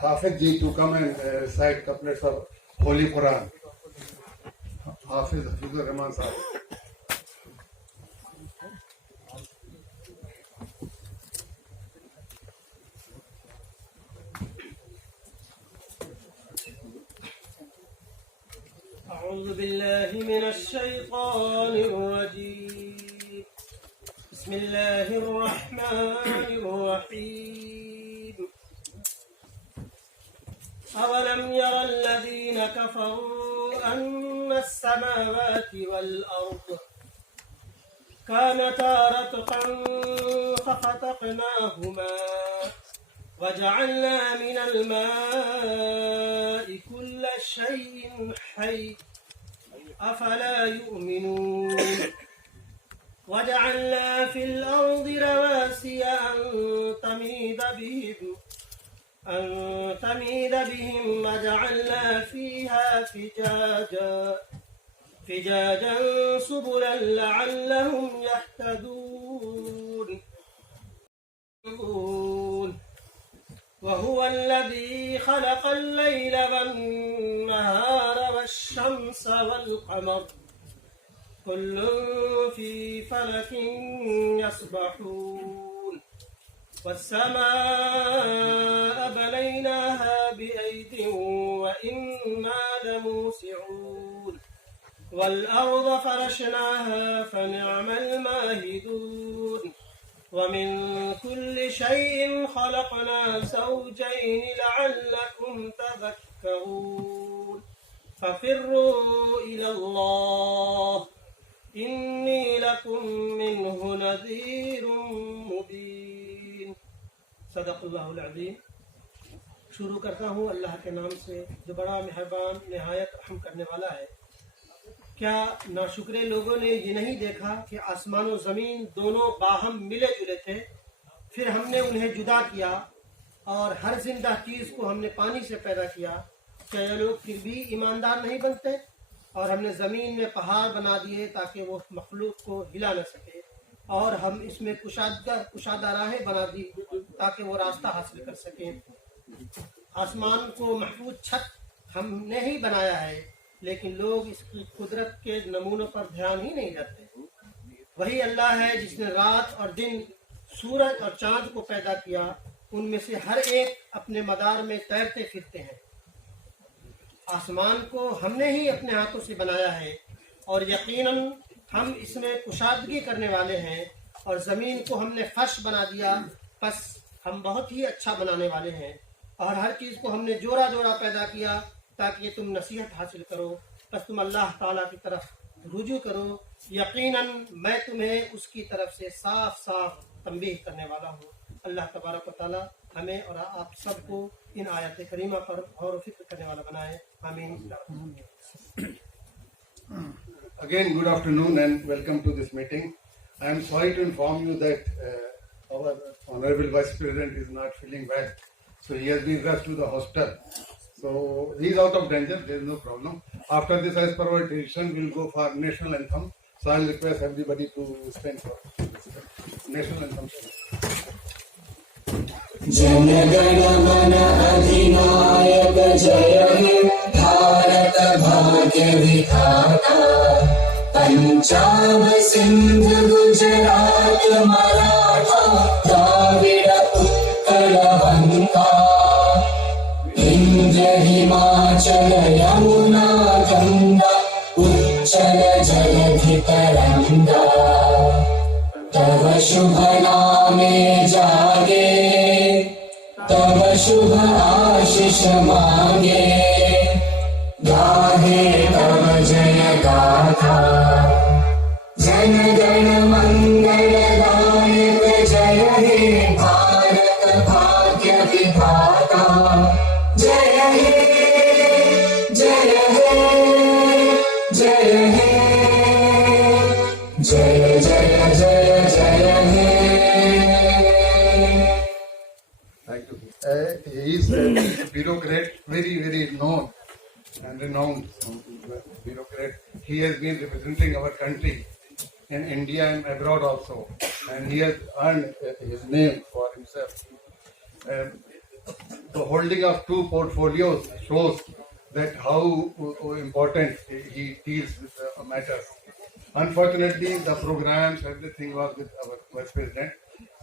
Hafiz ji to come and recite couplets of Holy Quran. Hafizur Rahman Sahib. أعوذ بالله من الشيطان الرجيم. بسم الله الرحمن الرحيم. أولم ير الذين كفروا أن السماوات والأرض كانتا رتقا ففتقناهما وجعلنا من الماء كل شيء حي أفلا يؤمنون وجعلنا في الأرض رواسي أن تميد بهم وجعلنا فيها فجاجا سبلا لعلهم يهتدون وهو الذي خلق الليل والنهار والشمس والقمر كل في فلك يسبحون والسماء بنيناها بأيد وإنا لموسعون والأرض فرشناها فنعم الماهدون ومن كل شيء خلقنا زوجين لعلكم تذكرون ففروا إلى الله إني لكم منه نذير मुबीन। सदक़ल्लाहुल अज़ीम। शुरू करता हूँ अल्लाह के नाम से जो बड़ा मेहरबान निहायत रहम करने वाला है। क्या नाशुक्रे लोगों ने ये नहीं देखा कि आसमान और ज़मीन दोनों बाहम मिले जुले थे, फिर हमने उन्हें जुदा किया और हर जिंदा चीज़ को हमने पानी से पैदा किया। क्या ये लोग फिर भी ईमानदार नहीं बनते? और हमने ज़मीन में पहाड़ बना दिए ताकि वो मखलूक को हिला न सके, और हम इसमें कुशादा राहें बना दी ताकि वो रास्ता हासिल कर सकें। आसमान को महफूज छत हमने ही बनाया है, लेकिन लोग इसकी कुदरत के नमूनों पर ध्यान ही नहीं देते। वही अल्लाह है जिसने रात और दिन, सूरज और चांद को पैदा किया, उनमें से हर एक अपने मदार में तैरते फिरते हैं। आसमान को हमने ही अपने हाथों से बनाया है और यकीनन हम इसमें कुशादगी करने वाले हैं, और ज़मीन को हमने फर्श बना दिया, बस हम बहुत ही अच्छा बनाने वाले हैं। और हर चीज़ को हमने जोड़ा जोड़ा पैदा किया ताकि तुम नसीहत हासिल करो, बस तुम अल्लाह ताला की तरफ रुजू करो। यकीनन मैं तुम्हें उसकी तरफ से साफ साफ तंबीह करने वाला हूँ। अल्लाह तबारक व तआला हमें और आप सबको इन आयत करीमा पर गौर व फिक्र करने वाला बनाए। आमीन। Again, good afternoon and welcome to this meeting. I am sorry to inform you that our Honorable Vice President is not feeling well, so he has been rushed to the hospital. So he is out of danger, there is no problem. After this, as per our tradition, we will go for national anthem. So I will request everybody to stand for national anthem. Jana Gana मन अधिनायक जय हे भारत भाग्य विधाता पंजाब सिंध गुजरात मराठा द्राविड़ उत्कल बंगा इंद्र हिमाचल यमुना गंगा उच्चल जलधि तरंगा तव शुभ नामे जागे तव शुभ आशीष मांगे गाहे तव जय गाथा जन गण मंगल दायक जय हे भारत भाग्य विधाता जय हे जय हे जय हे जय जय जय जय हे। Thank you. He is a bureaucrat, very known and renowned bureaucrat. He has been representing our country in India and abroad also, and he has earned his name for himself. the holding of two portfolios shows that how important he deals with the matters. Unfortunately, the programs, everything was with our Vice President.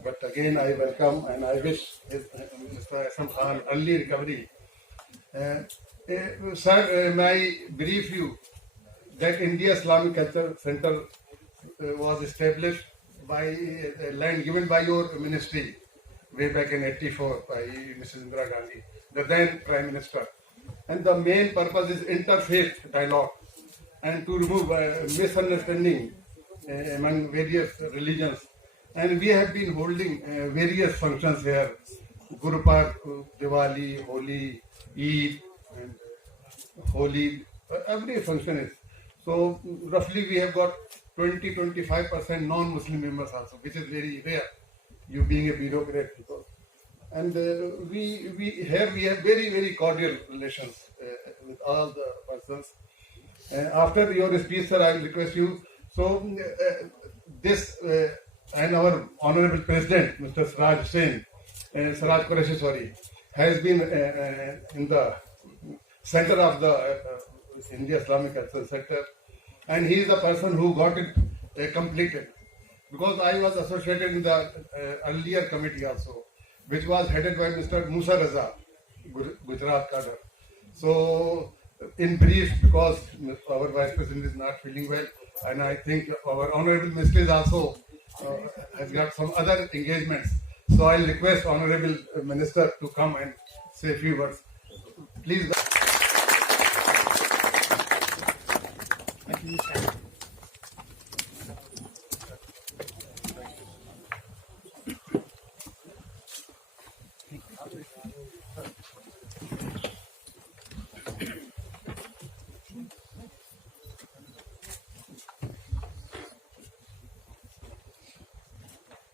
But again, I welcome and I wish Mr. Ahsan Khan early recovery. Sir, may I brief you that India Islamic Culture Center was established by land given by your ministry way back in '84 by Mrs. Indira Gandhi, the then Prime Minister. And the main purpose is interfaith dialogue and to remove misunderstanding among various religions. And we have been holding various functions here: Gurupurab, Diwali, Holi, Eid, and Holi. Every function is. So roughly we have got 20-25% non-Muslim members also, which is very rare. You being a bureaucrat, and we have very cordial relations with all the persons. After your speech, sir, I will request you. So this and our honorable president, Mr. Siraj Qureshi, sorry, has been in the center of the India Islamic Culture Sector, and he is the person who got it completed. Because I was associated in the earlier committee also, which was headed by Mr. Musa Raza, Gujarat cadre. So, in brief, because our Vice President is not feeling well, and I think our Honorable Minister is also has got some other engagements. So, I'll request Honorable Minister to come and say a few words. Please.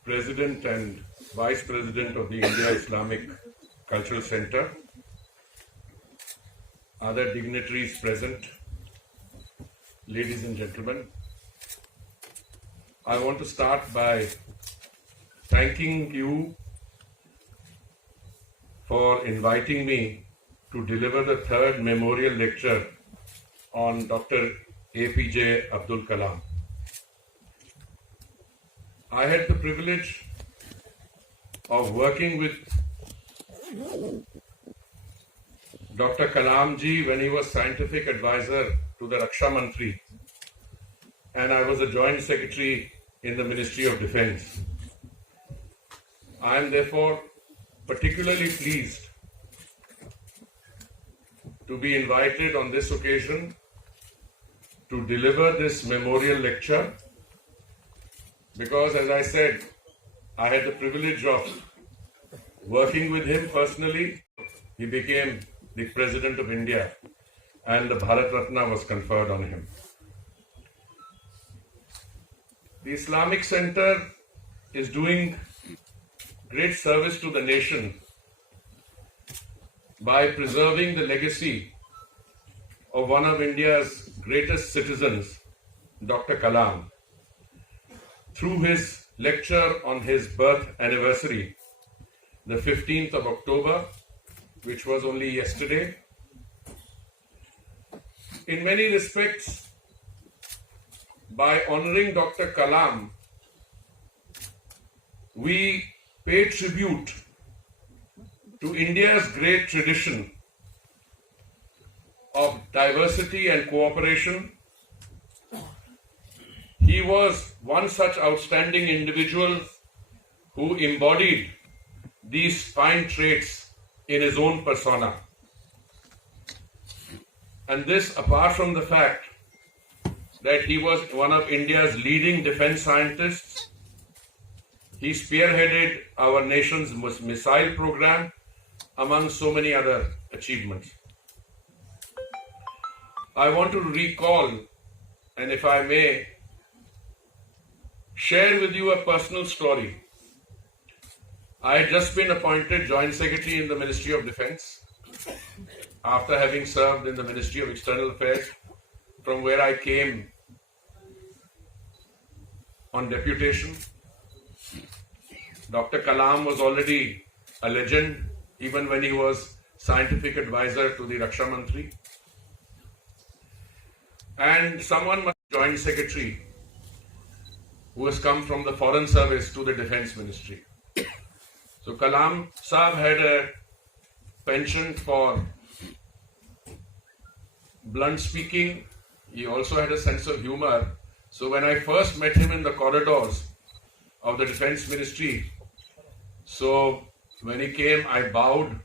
President and Vice President of the India Islamic Cultural Center, other dignitaries present, ladies and gentlemen, I want to start by thanking you for inviting me to deliver the third memorial lecture on Dr. APJ Abdul Kalam. I had the privilege of working with Dr. Kalam ji when he was scientific advisor to the Raksha Mantri, and I was a joint secretary in the Ministry of Defence. I am therefore particularly pleased to be invited on this occasion to deliver this memorial lecture, because, as I said, I had the privilege of working with him personally. He became the President of India and the Bharat Ratna was conferred on him. The Islamic Center is doing great service to the nation by preserving the legacy of one of India's greatest citizens, Dr. Kalam, through his lecture on his birth anniversary, the 15th of October, which was only yesterday. In many respects, by honoring Dr. Kalam, we pay tribute to India's great tradition of diversity and cooperation. He was one such outstanding individual who embodied these fine traits in his own persona. And this apart from the fact that he was one of India's leading defense scientists. He spearheaded our nation's missile program, among so many other achievements. I want to recall, and if I may, share with you a personal story. I had just been appointed Joint Secretary in the Ministry of Defence after having served in the Ministry of External Affairs, from where I came on deputation. Dr. Kalam was already a legend even when he was scientific advisor to the Raksha Mantri. And someone must be Joint Secretary who has come from the Foreign Service to the Defence Ministry. So Kalam Saab had a penchant for blunt speaking. He also had a sense of humor. So when I first met him in the corridors of the Defence Ministry, so when he came, I bowed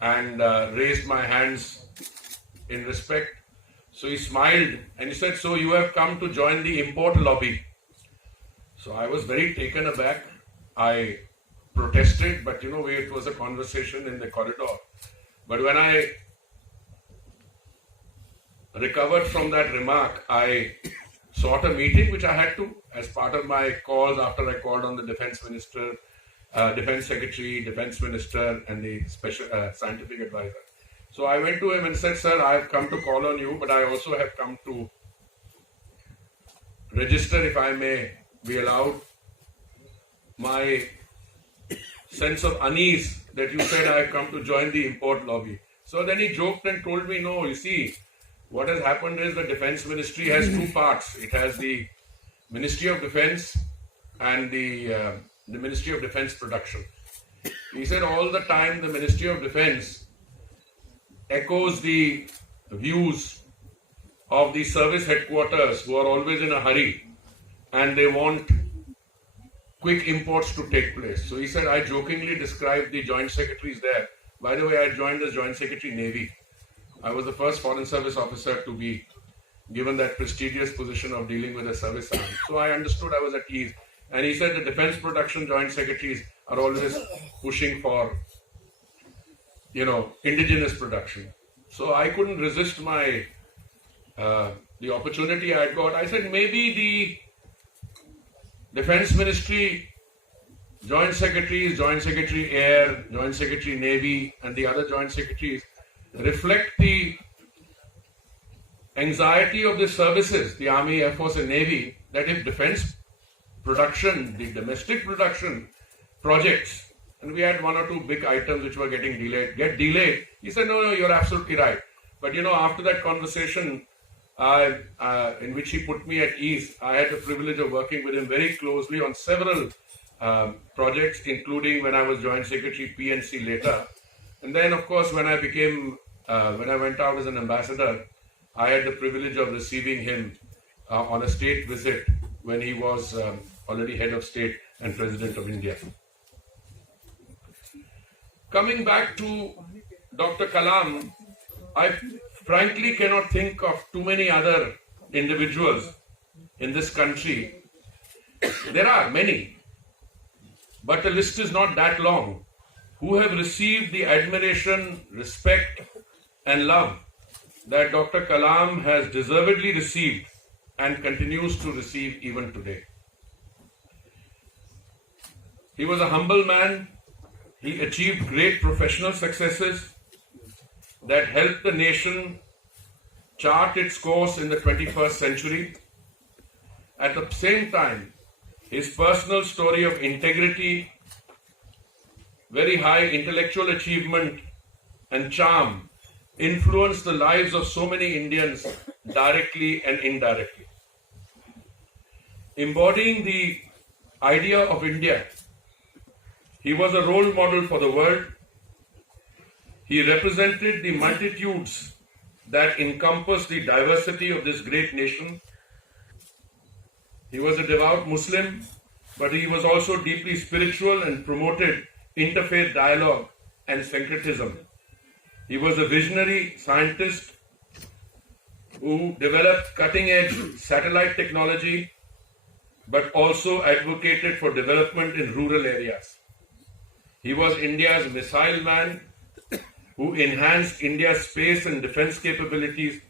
and raised my hands in respect. So he smiled and he said, "So you have come to join the import lobby." So I was very taken aback. I protested, but it was a conversation in the corridor. But when I recovered from that remark, I sought a meeting, which I had to, as part of my calls after I called on the Defence Minister, Defence Secretary, Defence Minister, and the Special Scientific Advisor. So I went to him and said, "Sir, I have come to call on you, but I also have come to register, if I may be allowed, my sense of unease that you said I have come to join the import lobby." So then he joked and told me, "No, you see, what has happened is the Defence Ministry has two parts. It has the Ministry of Defence and the Ministry of Defence Production." He said all the time the Ministry of Defence echoes the views of the service headquarters, who are always in a hurry and they want quick imports to take place. So he said, I jokingly described the joint secretaries there. By the way, I joined as Joint Secretary Navy. I was the first Foreign Service officer to be given that prestigious position of dealing with a service arm. So I understood I was at ease. And he said the Defence Production Joint Secretaries are always pushing for, indigenous production. So I couldn't resist the opportunity I got. I said maybe the Defence Ministry Joint Secretaries, Joint Secretary Air, Joint Secretary Navy, and the other Joint Secretaries reflect the anxiety of the services, the Army, Air Force, and Navy, that if defence production, the domestic production projects, and we had one or two big items which were get delayed. He said, no, you're absolutely right. But after that conversation, in which he put me at ease, I had the privilege of working with him very closely on several projects, including when I was Joint Secretary PNC later. And then, of course, when I went out as an ambassador, I had the privilege of receiving him on a state visit when he was already head of state and President of India. Coming back to Dr. Kalam, I frankly cannot think of too many other individuals in this country. There are many, but the list is not that long, who have received the admiration, respect, and love that Dr. Kalam has deservedly received and continues to receive even today. He was a humble man. He achieved great professional successes that helped the nation chart its course in the 21st century. At the same time, his personal story of integrity, very high intellectual achievement, and charm influenced the lives of so many Indians directly and indirectly. Embodying the idea of India, he was a role model for the world. He represented the multitudes that encompass the diversity of this great nation. He was a devout Muslim, but he was also deeply spiritual and promoted interfaith dialogue and syncretism. He was a visionary scientist who developed cutting-edge satellite technology, but also advocated for development in rural areas. He was India's missile man, who enhanced India's space and defense capabilities,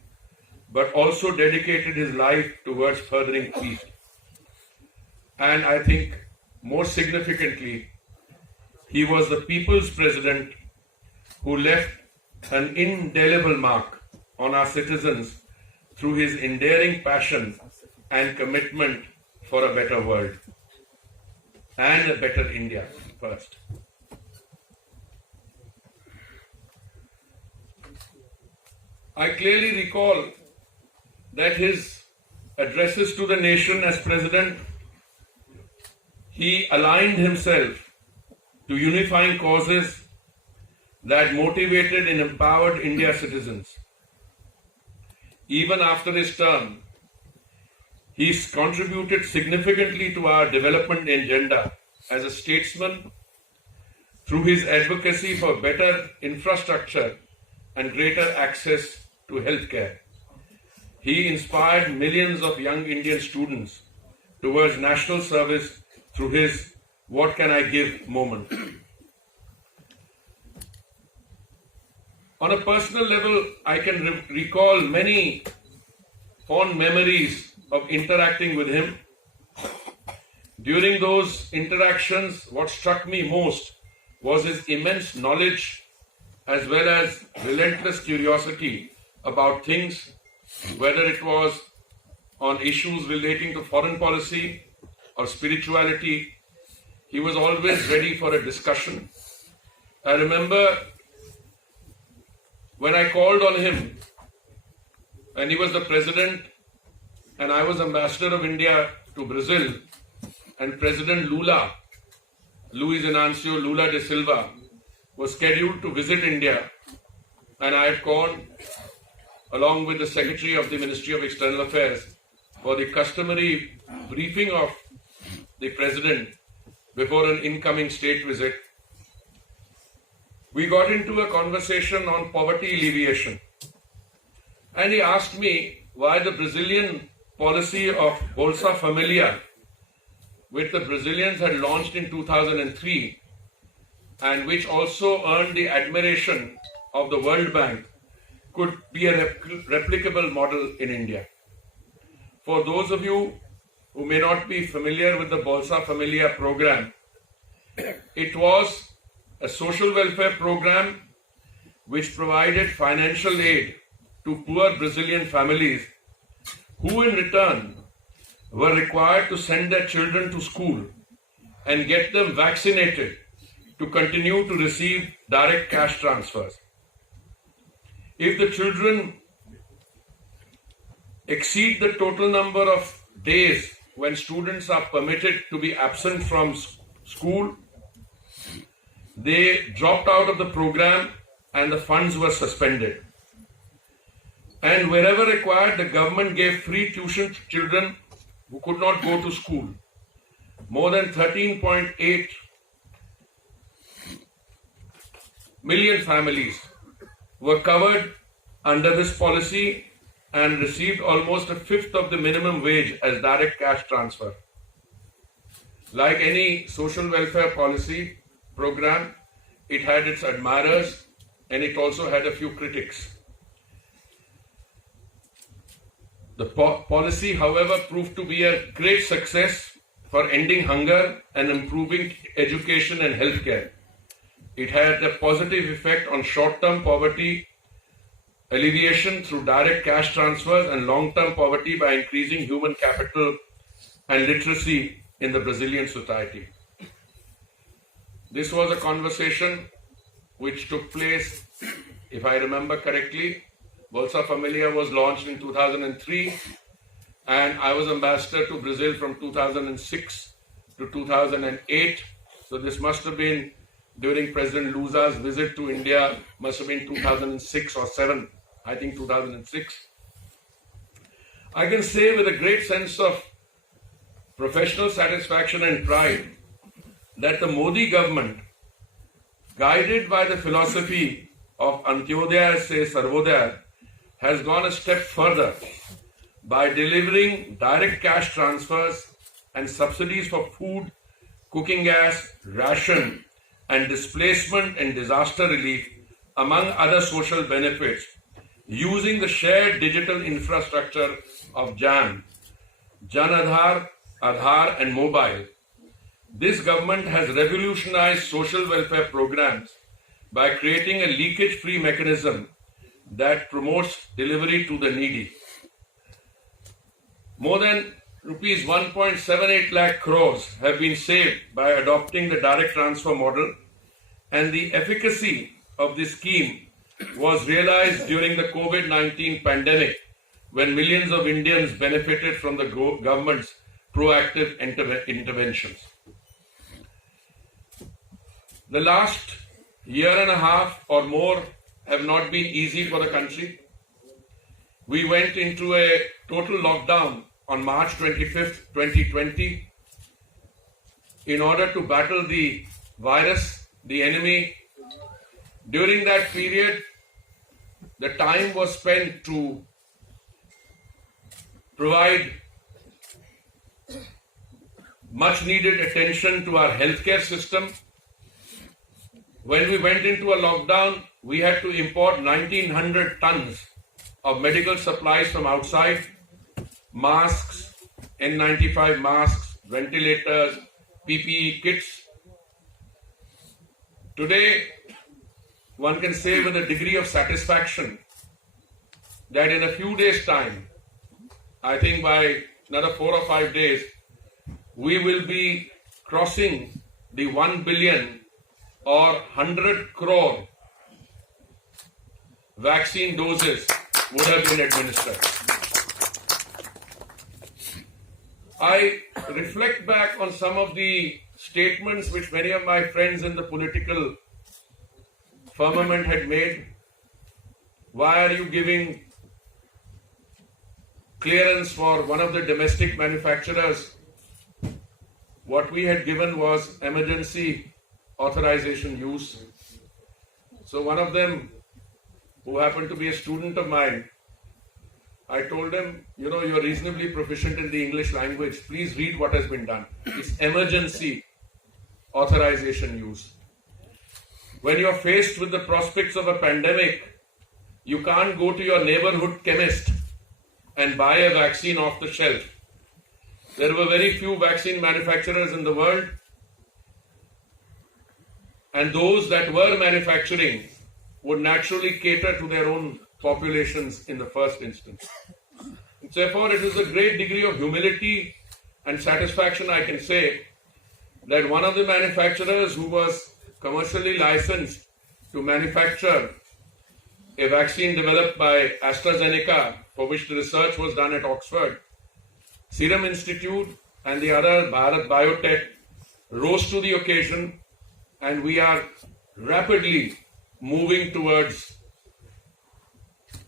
but also dedicated his life towards furthering peace. And I think more significantly, he was the people's president who left an indelible mark on our citizens through his enduring passion and commitment for a better world and a better India first. I clearly recall that his addresses to the nation as president, he aligned himself to unifying causes that motivated and empowered India citizens. Even after his term, he's contributed significantly to our development agenda as a statesman through his advocacy for better infrastructure and greater access to healthcare. He inspired millions of young Indian students towards national service through his "What Can I Give" moment. On a personal level, I can recall many fond memories of interacting with him. During those interactions, what struck me most was his immense knowledge as well as relentless curiosity about things, whether it was on issues relating to foreign policy or spirituality. He was always ready for a discussion. I remember when I called on him, and he was the president, and I was ambassador of India to Brazil, and President Luiz Inácio Lula da Silva, was scheduled to visit India, and I had gone along with the Secretary of the Ministry of External Affairs for the customary briefing of the President before an incoming state visit. We got into a conversation on poverty alleviation, and he asked me why the Brazilian policy of Bolsa Familia, which the Brazilians had launched in 2003 and which also earned the admiration of the World Bank, could be a replicable model in India. For those of you who may not be familiar with the Bolsa Familia program, it was a social welfare program which provided financial aid to poor Brazilian families who in return were required to send their children to school and get them vaccinated to continue to receive direct cash transfers. If the children exceed the total number of days when students are permitted to be absent from school, they dropped out of the program and the funds were suspended. And wherever required, the government gave free tuition to children who could not go to school. More than 13.8 million families were covered under this policy and received almost a fifth of the minimum wage as direct cash transfer. Like any social welfare policy program, it had its admirers and it also had a few critics. The policy, however, proved to be a great success for ending hunger and improving education and healthcare. It had a positive effect on short-term poverty alleviation through direct cash transfers and long-term poverty by increasing human capital and literacy in the Brazilian society. This was a conversation which took place, if I remember correctly, Bolsa Familia was launched in 2003 and I was ambassador to Brazil from 2006 to 2008. So this must have been during President Lula's visit to India, must have been 2006 or 7, I think 2006. I can say with a great sense of professional satisfaction and pride that the Modi government, guided by the philosophy of Antyodaya se Sarvodaya, has gone a step further by delivering direct cash transfers and subsidies for food, cooking gas, ration, and displacement and disaster relief, among other social benefits, using the shared digital infrastructure of JAM, Jan Aadhaar, Aadhaar, and Mobile. This government has revolutionized social welfare programs by creating a leakage-free mechanism that promotes delivery to the needy. More than rupees 1.78 lakh crores have been saved by adopting the direct transfer model, and the efficacy of this scheme was realized during the COVID-19 pandemic, when millions of Indians benefited from the government's proactive interventions. The last year and a half or more have not been easy for the country. We went into a total lockdown on March 25th, 2020, in order to battle the virus, the enemy. During that period, the time was spent to provide much needed attention to our healthcare system. When we went into a lockdown, we had to import 1900 tons of medical supplies from outside, masks, N95 masks, ventilators, PPE kits. Today, one can say with a degree of satisfaction that in a few days' time, I think by another 4 or 5 days, we will be crossing the 1 billion or 100 crore vaccine doses would have been administered. I reflect back on some of the statements which many of my friends in the political firmament had made. Why are you giving clearance for one of the domestic manufacturers? What we had given was emergency authorization use. So one of them, who happened to be a student of mine, I told him, you're reasonably proficient in the English language. Please read what has been done. It's emergency authorization use. When you're faced with the prospects of a pandemic, you can't go to your neighborhood chemist and buy a vaccine off the shelf. There were very few vaccine manufacturers in the world, and those that were manufacturing would naturally cater to their own populations in the first instance. Therefore, it is a great degree of humility and satisfaction, I can say, that one of the manufacturers who was commercially licensed to manufacture a vaccine developed by AstraZeneca, for which the research was done at Oxford, Serum Institute and the other, Bharat Biotech, rose to the occasion, and we are rapidly moving towards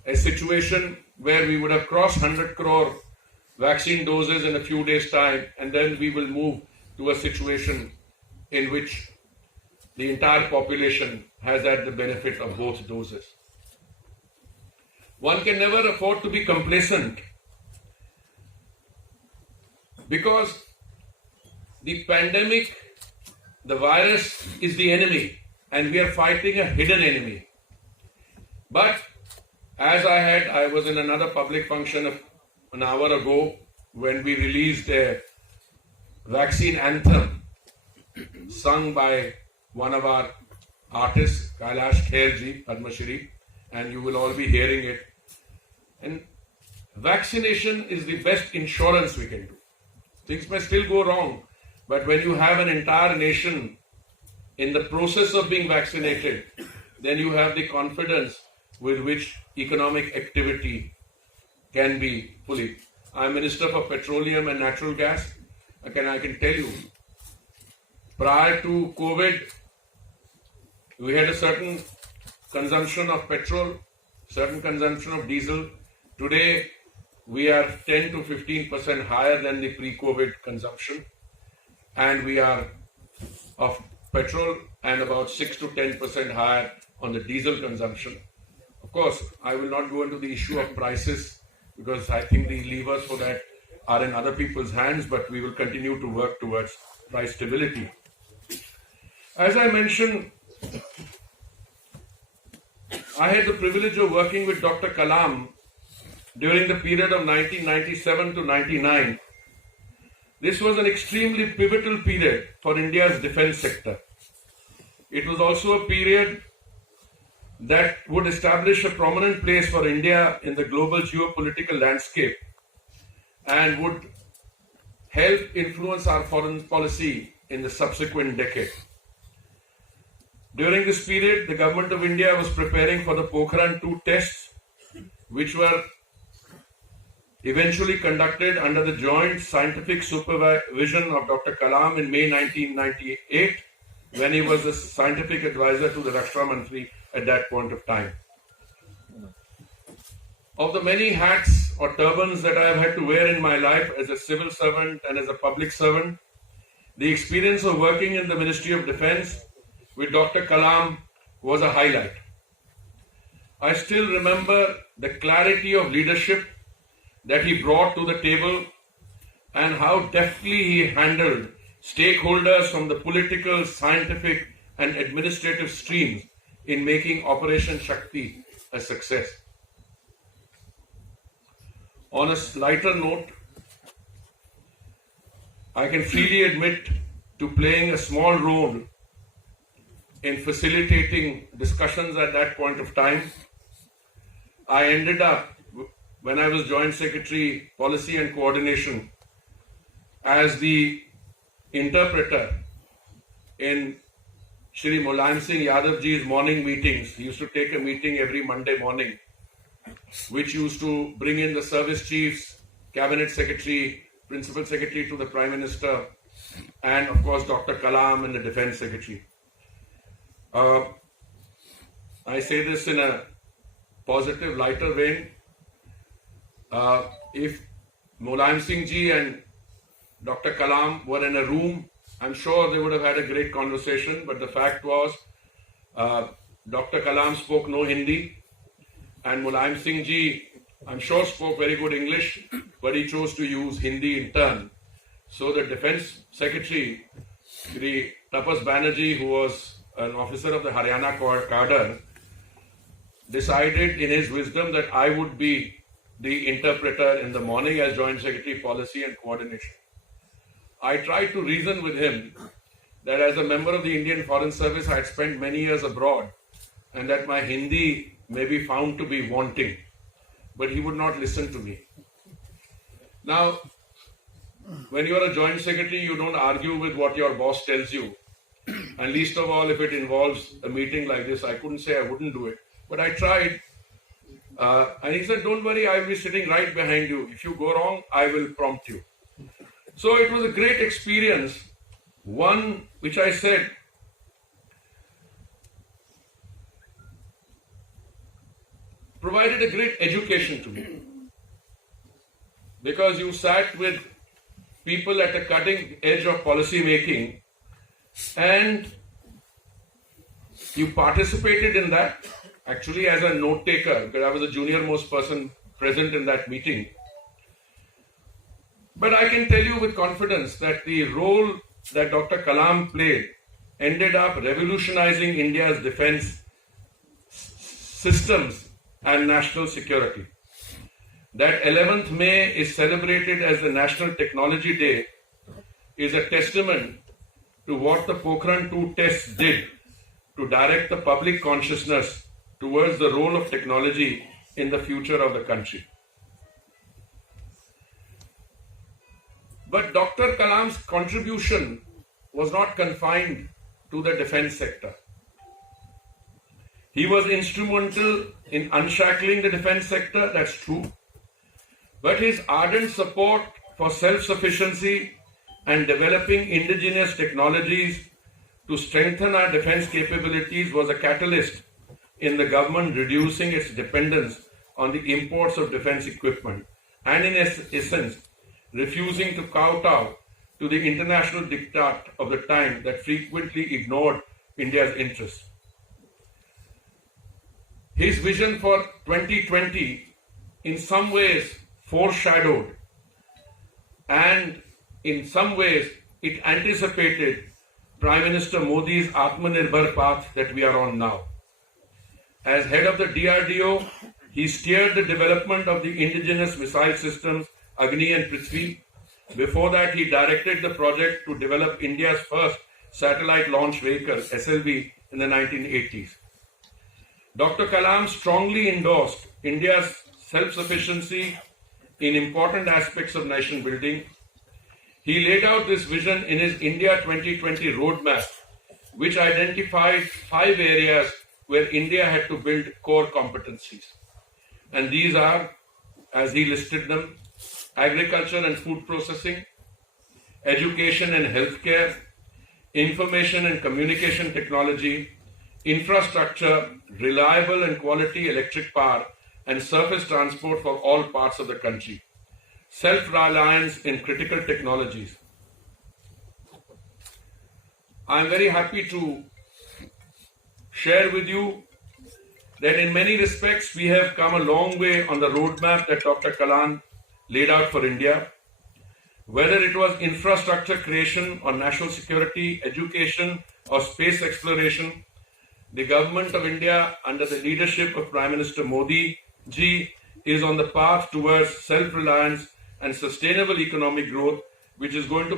a situation where we would have crossed 100 crore vaccine doses in a few days' time, and then we will move to a situation in which the entire population has had the benefit of both doses. One can never afford to be complacent, because the pandemic, the virus, is the enemy, and we are fighting a hidden enemy. But as I was in another public function an hour ago when we released a vaccine anthem sung by one of our artists, Kailash Kherji, Padma Shri, and you will all be hearing it. And vaccination is the best insurance we can do. Things may still go wrong, but when you have an entire nation in the process of being vaccinated, then you have the confidence with which economic activity can be fully. I'm Minister for Petroleum and Natural Gas. I can tell you, prior to COVID, we had a certain consumption of petrol, certain consumption of diesel. Today, we are 10 to 15% higher than the pre-COVID consumption, and we are of petrol and about 6 to 10% higher on the diesel consumption. Of course, I will not go into the issue of prices because I think the levers for that are in other people's hands, but we will continue to work towards price stability. As I mentioned, I had the privilege of working with Dr. Kalam during the period of 1997 to 99. This was an extremely pivotal period for India's defense sector. It was also a period that would establish a prominent place for India in the global geopolitical landscape and would help influence our foreign policy in the subsequent decade. During this period, the government of India was preparing for the Pokhran 2 tests, which were eventually conducted under the joint scientific supervision of Dr. Kalam in May 1998, when he was the scientific advisor to the Raksha Mantri at that point of time. Of the many hats or turbans that I have had to wear in my life as a civil servant and as a public servant, the experience of working in the Ministry of Defence with Dr. Kalam was a highlight. I still remember the clarity of leadership that he brought to the table and how deftly he handled stakeholders from the political, scientific and administrative streams in making Operation Shakti a success. On a lighter note, I can freely admit to playing a small role in facilitating discussions at that point of time. I ended up, when I was Joint Secretary Policy and Coordination, as the interpreter in Shri Mulayam Singh Yadav ji's morning meetings. He used to take a meeting every Monday morning, which used to bring in the service chiefs, cabinet secretary, principal secretary to the Prime Minister, and of course Dr. Kalam and the Defence Secretary. I say this in a positive, lighter vein. If Mulayam Singh ji and Dr. Kalam were in a room, I'm sure they would have had a great conversation, but the fact was Dr. Kalam spoke no Hindi and Mulayam Singh ji, I'm sure, spoke very good English, but he chose to use Hindi in turn. So the Defence Secretary, Shri Tapas Banerjee, who was an officer of the Haryana cadre, decided in his wisdom that I would be the interpreter in the morning as Joint Secretary Policy and Coordination. I tried to reason with him that as a member of the Indian Foreign Service, I had spent many years abroad and that my Hindi may be found to be wanting, but he would not listen to me. Now, when you are a Joint Secretary, you don't argue with what your boss tells you. And least of all, if it involves a meeting like this, I couldn't say I wouldn't do it. But I tried. And he said, don't worry, I will be sitting right behind you. If you go wrong, I will prompt you. So it was a great experience. One which I said, provided a great education to me. Because you sat with people at the cutting edge of policy making and you participated in that actually as a note taker, because I was the junior most person present in that meeting. But I can tell you with confidence that the role that Dr. Kalam played ended up revolutionizing India's defense systems and national security. That 11th May is celebrated as the National Technology Day is a testament to what the Pokhran 2 tests did to direct the public consciousness towards the role of technology in the future of the country. But Dr. Kalam's contribution was not confined to the defense sector. He was instrumental in unshackling the defense sector, that's true. But his ardent support for self-sufficiency and developing indigenous technologies to strengthen our defense capabilities was a catalyst in the government reducing its dependence on the imports of defense equipment and in essence refusing to kowtow to the international diktat of the time that frequently ignored India's interests. His vision for 2020 in some ways foreshadowed and in some ways it anticipated Prime Minister Modi's Atmanirbhar path that we are on now. As head of the DRDO, he steered the development of the indigenous missile systems Agni and Prithvi. Before that, he directed the project to develop India's first satellite launch vehicle, SLV, in the 1980s. Dr. Kalam strongly endorsed India's self-sufficiency in important aspects of nation building. He laid out this vision in his India 2020 roadmap, which identified 5 areas where India had to build core competencies. And these are, as he listed them, agriculture and food processing, education and healthcare, information and communication technology, infrastructure, reliable and quality electric power, and surface transport for all parts of the country, self-reliance in critical technologies. I am very happy to share with you that in many respects we have come a long way on the roadmap that Dr. Kalam laid out for India. Whether it was infrastructure creation or national security, education or space exploration, the government of India under the leadership of Prime Minister Modi ji is on the path towards self-reliance and sustainable economic growth, which is going to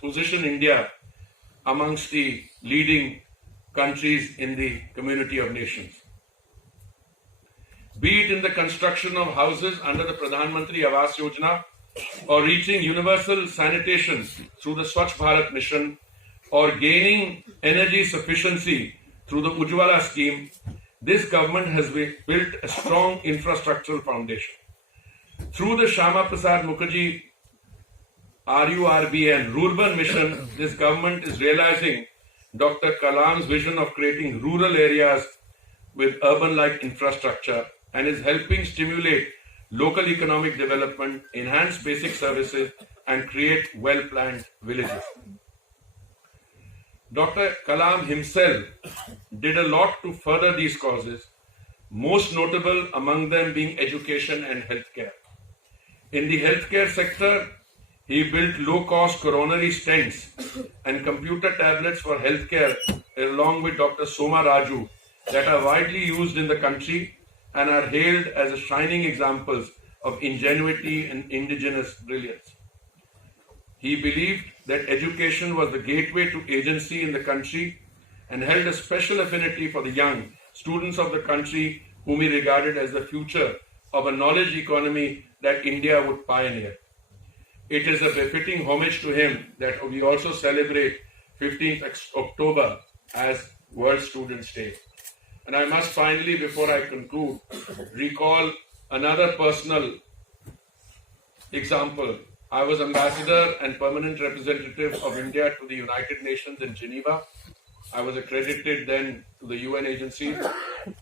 position India amongst the leading countries in the community of nations. Be it in the construction of houses under the Pradhan Mantri Awas Yojana, or reaching universal sanitation through the Swachh Bharat mission, or gaining energy sufficiency through the Ujjwala scheme, this government has built a strong infrastructural foundation. Through the Shyama Prasad Mukherjee RURBN, Rural Mission, this government is realizing Dr. Kalam's vision of creating rural areas with urban-like infrastructure and is helping stimulate local economic development, enhance basic services, and create well-planned villages. Dr. Kalam himself did a lot to further these causes, most notable among them being education and healthcare. In the healthcare sector, he built low-cost coronary stents and computer tablets for healthcare along with Dr. Soma Raju that are widely used in the country and are hailed as shining examples of ingenuity and indigenous brilliance. He believed that education was the gateway to agency in the country and held a special affinity for the young students of the country whom he regarded as the future of a knowledge economy that India would pioneer. It is a befitting homage to him that we also celebrate 15th October as World Students' Day. And I must finally, before I conclude, recall another personal example. I was ambassador and permanent representative of India to the United Nations in Geneva. I was accredited then to the UN agencies.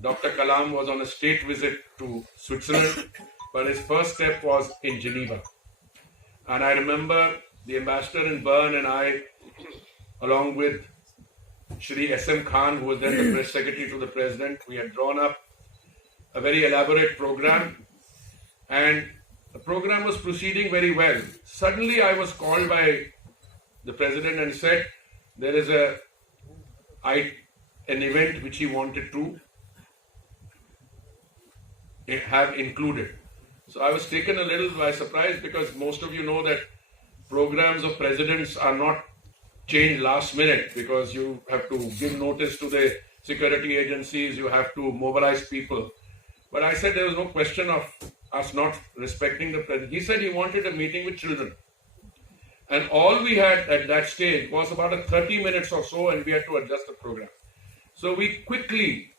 Dr. Kalam was on a state visit to Switzerland, but his first step was in Geneva. And I remember the ambassador in Bern and I, along with Shri S.M. Khan, who was then the press secretary to the president, we had drawn up a very elaborate program, and the program was proceeding very well. Suddenly I was called by the president and said there is an event which he wanted to have included. So I was taken a little by surprise, because most of you know that programs of presidents are not changed last minute, because you have to give notice to the security agencies, you have to mobilize people. But I said there was no question of us not respecting the president. He said he wanted a meeting with children. And all we had at that stage was about a 30 minutes or so, and we had to adjust the program. So we quickly,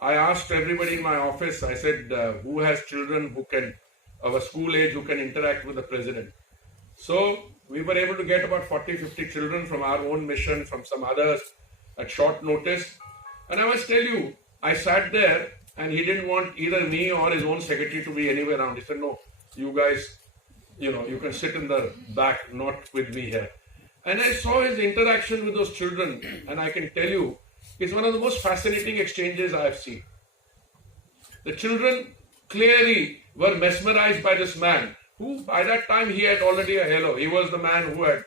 I asked everybody in my office, I said, who has children who can, of a school age, who can interact with the president? So we were able to get about 40-50 children from our own mission, from some others at short notice. And I must tell you, I sat there and he didn't want either me or his own secretary to be anywhere around. He said, no, you guys, you can sit in the back, not with me here. And I saw his interaction with those children, and I can tell you, it's one of the most fascinating exchanges I have seen. The children clearly were mesmerized by this man, who by that time he had already a halo. He was the man who had,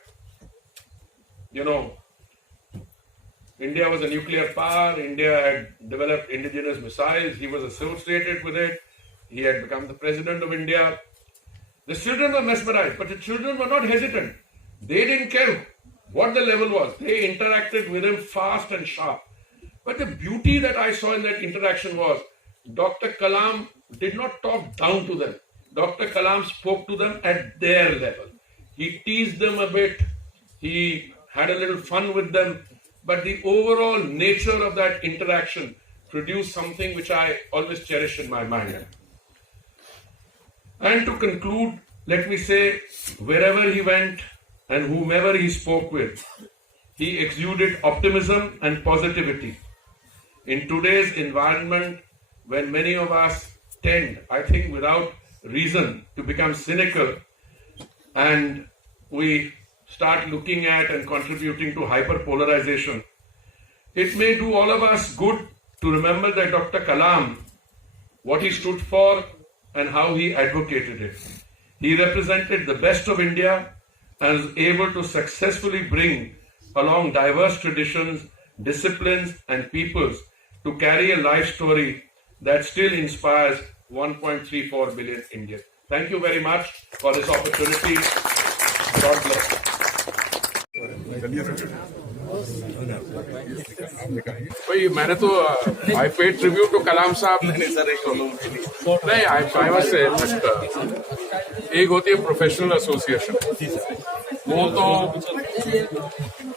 India was a nuclear power, India had developed indigenous missiles, he was associated with it, he had become the president of India. The children were mesmerized, but the children were not hesitant. They didn't care what the level was. They interacted with him fast and sharp. But the beauty that I saw in that interaction was Dr. Kalam did not talk down to them. Dr. Kalam spoke to them at their level. He teased them a bit. He had a little fun with them. but the overall nature of that interaction produced something which I always cherish in my mind. And to conclude, let me say, wherever he went and whomever he spoke with, he exuded optimism and positivity. In today's environment, when many of us tend, I think without reason, to become cynical, and we start looking at and contributing to hyperpolarization, it may do all of us good to remember that Dr. Kalam, what he stood for and how he advocated it. He represented the best of India and was able to successfully bring along diverse traditions, disciplines and peoples to carry a life story that still inspires 1.34 billion Indians. Thank you very much for this opportunity. God bless. भाई मैंने तो I paid tribute to कलाम साहब नहीं I was से एक होती है professional association वो तो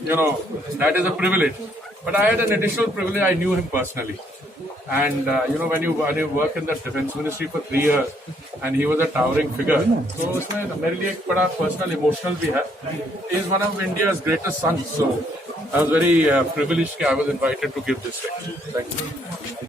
you know that is a privilege but I had an additional privilege I knew him personally and you know when you work in the defense ministry for 3 years and he was a towering figure so उसमें मेरे लिए एक बड़ा personal emotional भी है. He is one of India's greatest sons, so I was very privileged that I was invited to give this lecture. Thank you.